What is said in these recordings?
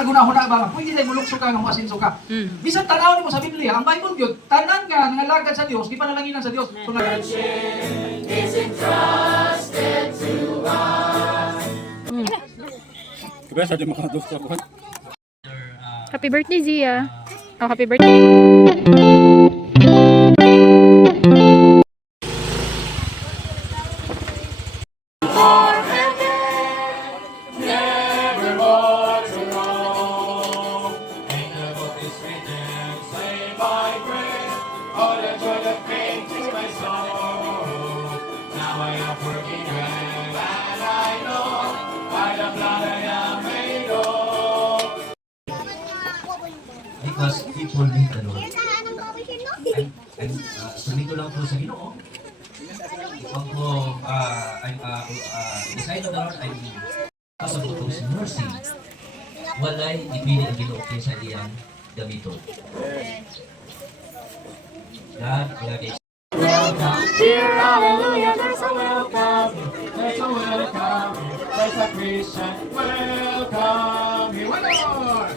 nagunahon na ba? Pwede tayo mulukso ka, nga masinso ka. Bisan tanaw mo sa Biblia, ang Bible yun, tanan ka, nangalagad sa Dios, di pa nalanginan sa Dios. So, Is entrusted to us. Kaya sa di makadus ko ako. Happy birthday, Zia. Oh, happy birthday. Because people need the Lord. And sumito lang po sa Ginoo. Pag po, the side of the Lord, I'm kasabot po si mercy. Walay ipili ang Ginoo sa iyang gamito. God, God is Dear hallelujah, there's a welcome. There's a welcome. There's a Christian welcome. Here we are.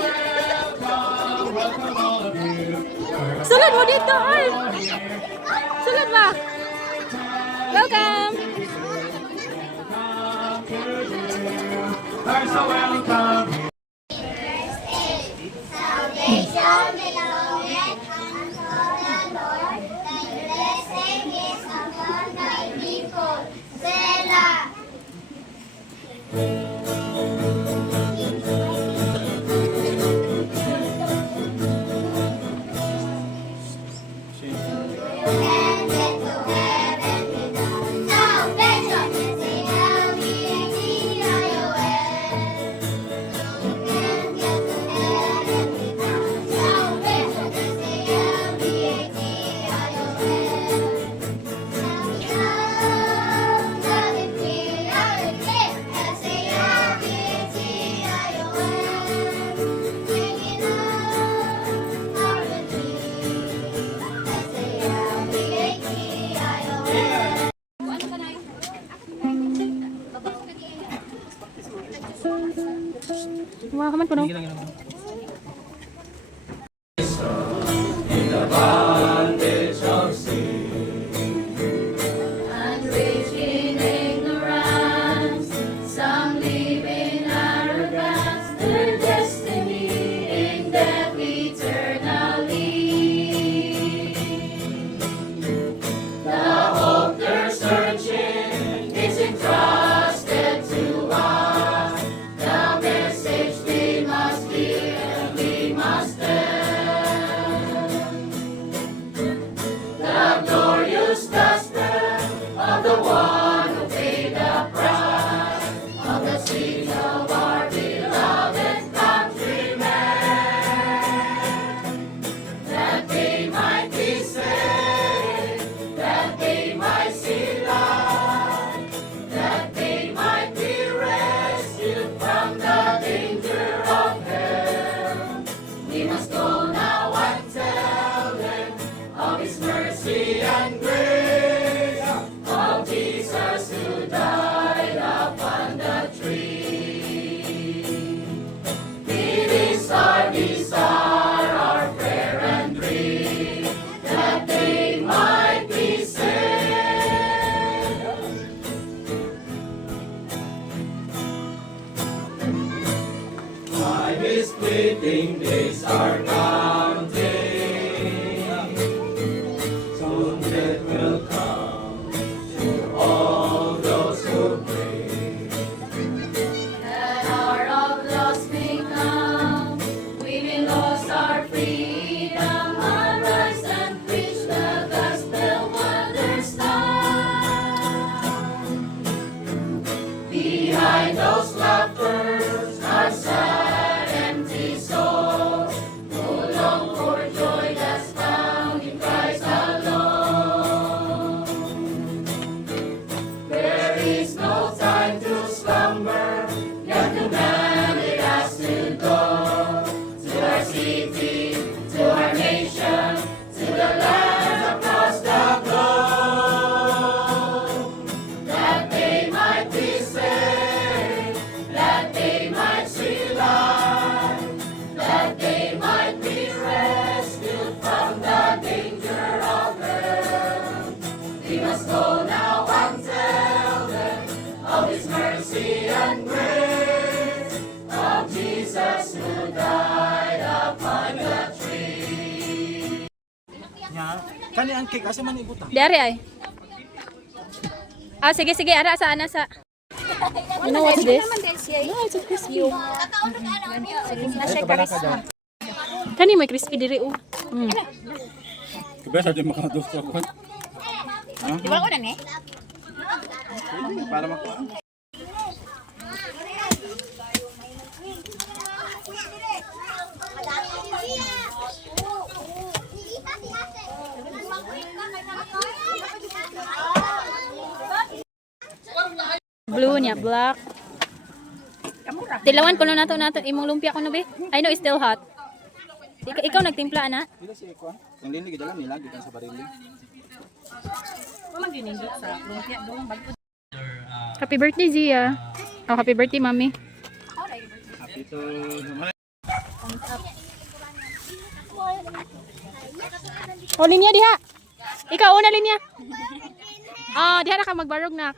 Welcome, welcome all of you. Sulod mo dito, ay! Sulod ba? Welcome! There's a welcome. Salvation belongeth unto the Lord, the blessing is upon thy people. Selah. Mga kaman po, no? And rich in ignorance, some live in arrogance, their destiny in death eternally. The hope they're searching is entrusted to us. The message we must hear and we must tell. The glorious gospel of the one who paid the price of the sins of our beloved countrymen, that they might be saved, that they might see light, that they might be rescued from the danger of hell. We must go now and tell them of His mercy and grace, of Jesus who died upon the tree. It is our desire, our prayer and dream, that they might be saved. Time is fleeting, days are counting. Soon death will come to all those who pray. An hour of loss may come, we will lose our freedom, arise and preach the gospel wonders done. Behind those laughers are sad empty souls who long for ang cake, asa man ibuta. Dari ay. Ah, sige, sige. Ara, sa ana sa... You know what's this? No, it's a crispy. Kani may crispy diri oh. Kabesa din makadusto ko. Di ba una ni? Para makuha. Blue niya, black. Tilawan ko na nato imong lumpia ko no be. I know it's still hot. Ikaw nagtimpla na? Dila si Eko. Ang linig dalan nila gikan sa barili. Happy birthday Zia. Oh, happy birthday mami. Happy to Oh, linya diha. Ikaw una linya. Ah, diha na ka magbarog na.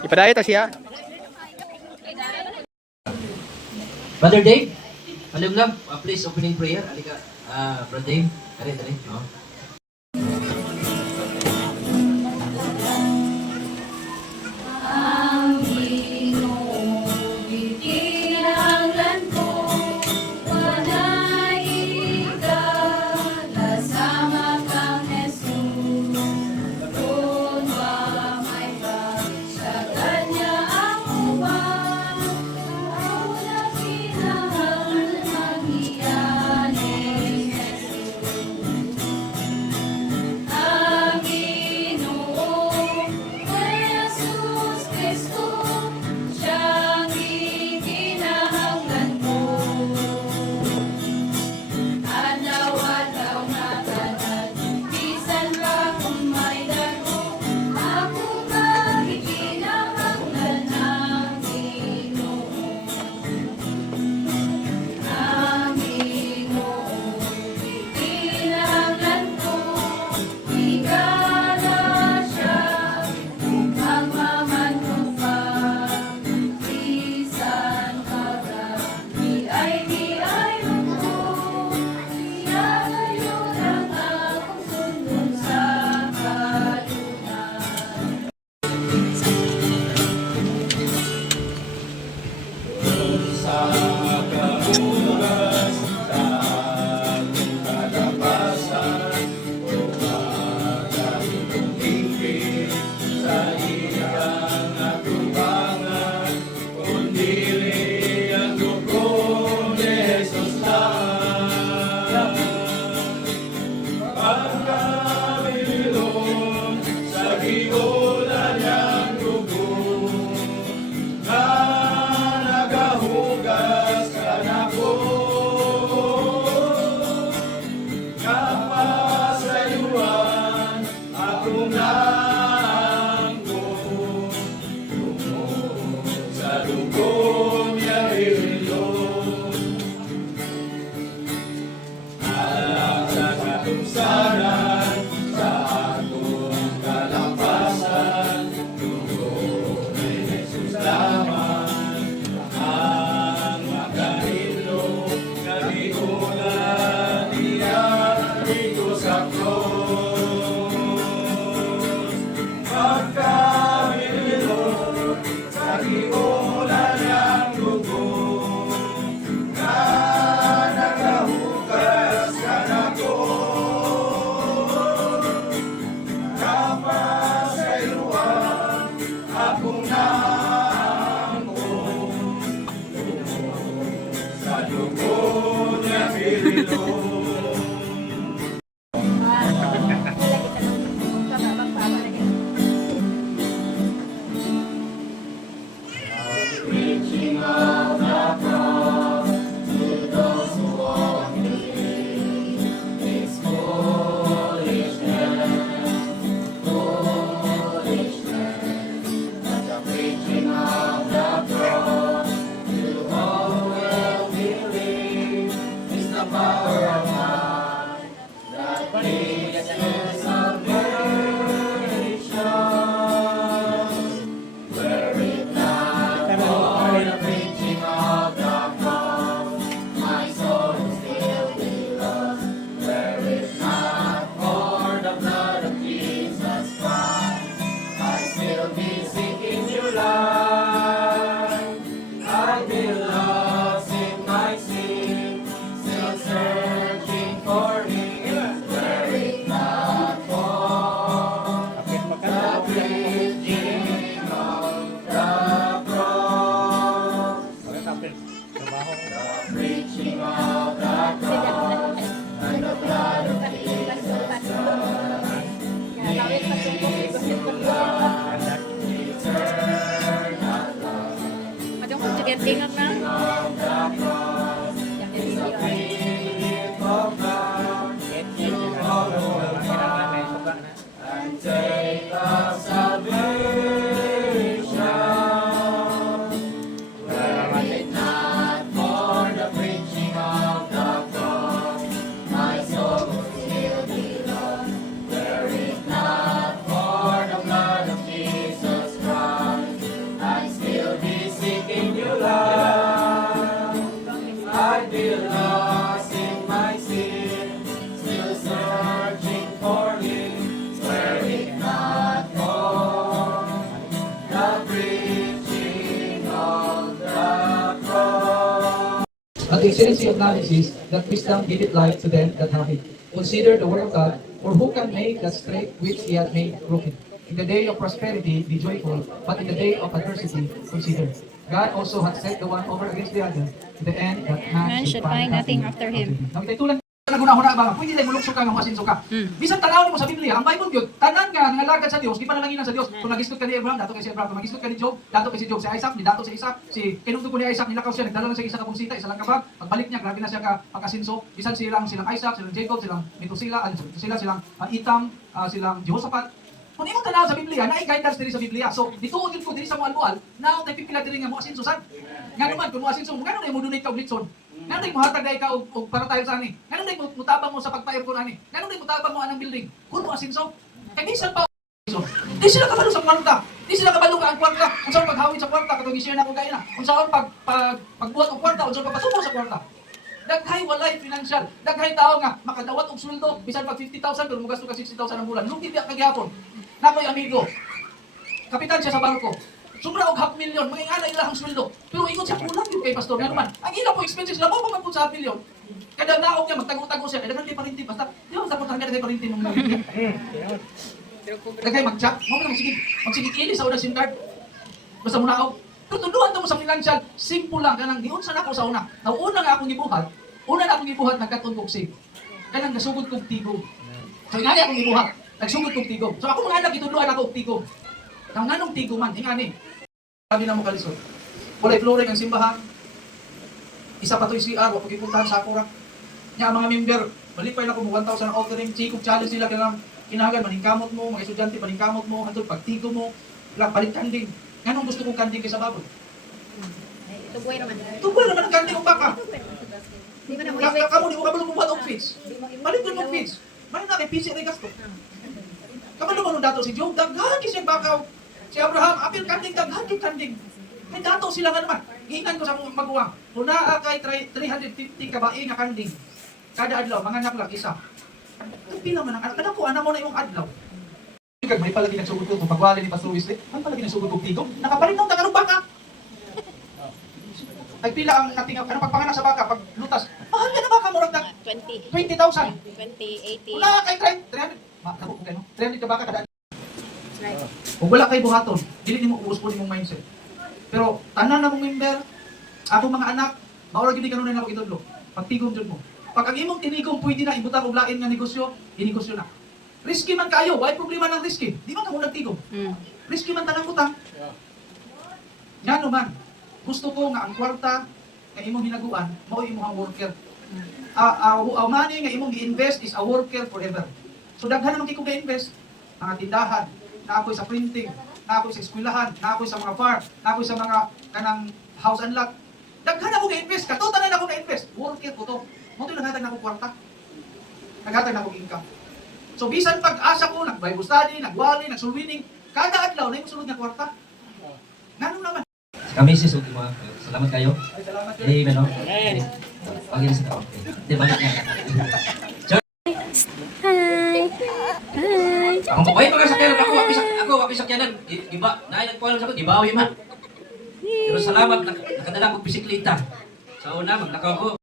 Ipadayo ta siya. Brother Dave, alam lang, please opening prayer. Alika, Brother Dave, dali. Oh. Tingog na. But the excellency of knowledge is that wisdom giveth light to them that have it. Consider the word of God, for who can make that straight which he hath made crooked? In the day of prosperity be joyful, but in the day of adversity consider. God also hath set the one over against the other, to the end that man should find nothing after him. Nagtitulan naguna-huna ba, pwede tayo mulukso ka ng masinso ka. Bisan tanawin mo sa Biblia, ang Bible yun, tanan ka, nangalagad sa Dios, di pa nalanginan sa Dios. Kung nagistot ka ni Abraham, dato kay si Abraham. Kung nagistot ka ni Job, dato kay si Job. Si Isaac, ni dato si Isaac. Si kinugtog ko ni Isaac, nilakaw siya, nagdala lang sa isa ka bunsita, isa lang kabag. Pagbalik niya, grabe na siya ka pagkasinso. Bisan silang Isaac, silang Jacob, silang Metusela, silang Itam, silang Jehoshaphat. Kung imong tanaw sa Biblia, naay guidance diri sa Biblia. So, dituod yun ko diri sa mual-mual, na tayo pipila diri nga mo asinso sad. Nga naman, kung mo asinso, ngano na mo dunay ka uglitson? Ngano na mo hatag dai ka og para tayo sa ani? Ngano na mo mutabang mo sa pagpair ko ani? Ngano na mutabang mo anang building? Kung mo asinso, kay bisan pa asinso. Di sila kabalo sa kwarta. Di sila kabalo nga ang kwarta. Unsa paghawid sa kwarta katong i-share na ko kay na. Unsa pagbuhat og kwarta, unsa pagpasubo sa kwarta. Daghay walay financial. Daghay tao nga makadawat og sweldo bisan pag 50,000 pero mogasto ka 60,000 ang bulan. Lugi biya kagihapon. Nakoy amigo. Kapitan siya sa barko. Sobra og $500,000, mga ilahang sweldo. Pero ingon siya kulang yun kay pastor. Nga naman, ang ila po expenses, labo pa magpun sa $500,000. Kada naog niya, magtago-tago siya. Kaya daghay parinti, basta, di ba, basta kung daghay parinti mong mga. Daghay mag-chat, magsigit ili sa unang SIM card. Basta mo naog. Pero tuluan mo sa financial, simple lang. Kanang giun sa nako sa una. Nauna nga akong gibuhat, nagkaton kong save. Kanang nasugod kong tigo. So, ingani akong gibuhat. Nagsugod kong tigo. So ako mga anak, ituluan ako og tigo. Nang nanong tigo man, ingani. Sabi na mo kalisod. Walay flooring ang simbahan. Isa pa to'y CR, wapag ipuntahan sa akura. Nga mga member, malipay na ko mo 1,000 ang offering. Chikog challenge nila kanang kinahagan, maningkamot mo, mga estudyante, maningkamot mo, hantod pagtigo mo, palit kanding. Nganong gusto kong kanding kaysa baboy? Tuboy naman. Tuboy naman ang kanding o baka. Di ba na mo Kamu di mo kabalo mo buhat og fees. Balik din mo fees. May na kay PC rin gasto. Kabalo mo nung dato si Job, daghan kisig bakaw. Si Abraham, apil kanding, daghan yung kanding. May dato sila nga naman. Giingan ko sa mga maguwang. Kung naa kay 350 kabae nga kanding, kada adlaw, mga anak lang, isa. Ang pila man ang anak. Kada ko, anak mo na yung adlaw. May palagi nagsugod ko, kung pagwali ni Pastor Wesley, may palagi nagsugod kong tigo. Nakapalit ng tagalog baka. Ay pila ang nating, ano pagpanganak sa baka, pag lutas. Mahal ka na baka, murag na 20, 20,000. 80. Wala kay 300. Naku, okay no? 300 ka baka kada. Right. Kung wala kay buhaton, dili nimo uus po nimong mindset. Pero tanan na mong member, akong mga anak, maura gid kanunay na ako itudlo. Pagtigom jud mo. Pag ang imong tinigom pwede na ibutan og lain nga negosyo, inegosyo na. Risky man kayo, why problema ng risky? Di man ka mo nagtigom. Risky man tanang utang. Yan man. Gusto ko nga ang kwarta nga imong hinaguan, mao imong worker. Money nga imong gi-invest is a worker forever. So daghan naman kay ko ga-invest. Mga tindahan, na ako'y sa printing, na ako'y sa eskwelahan, na ako'y sa mga farm, na ako'y sa mga kanang house and lot. Daghan ako ga-invest, katutan na ako ga-invest. Worker ko to. Mo to naghatag na ako kwarta. Naghatag na ako income. So bisan pag-asa ko, nag-Bible study, nag-wali, nag-soul-winning, kada adlaw na yung sunod na kwarta. Ganun naman. Kami sis, salamat kayo. Ay, salamat yun. Eh, ano? Pagin sa tao. Di balik niya. Hi. Hi. Ako pa kayo sakyanan ako sakyanan. Iba, nagkuha lang sa ko, gibawi man. Pero salamat nakadala ko bisikleta. Sa una magnakaw ko.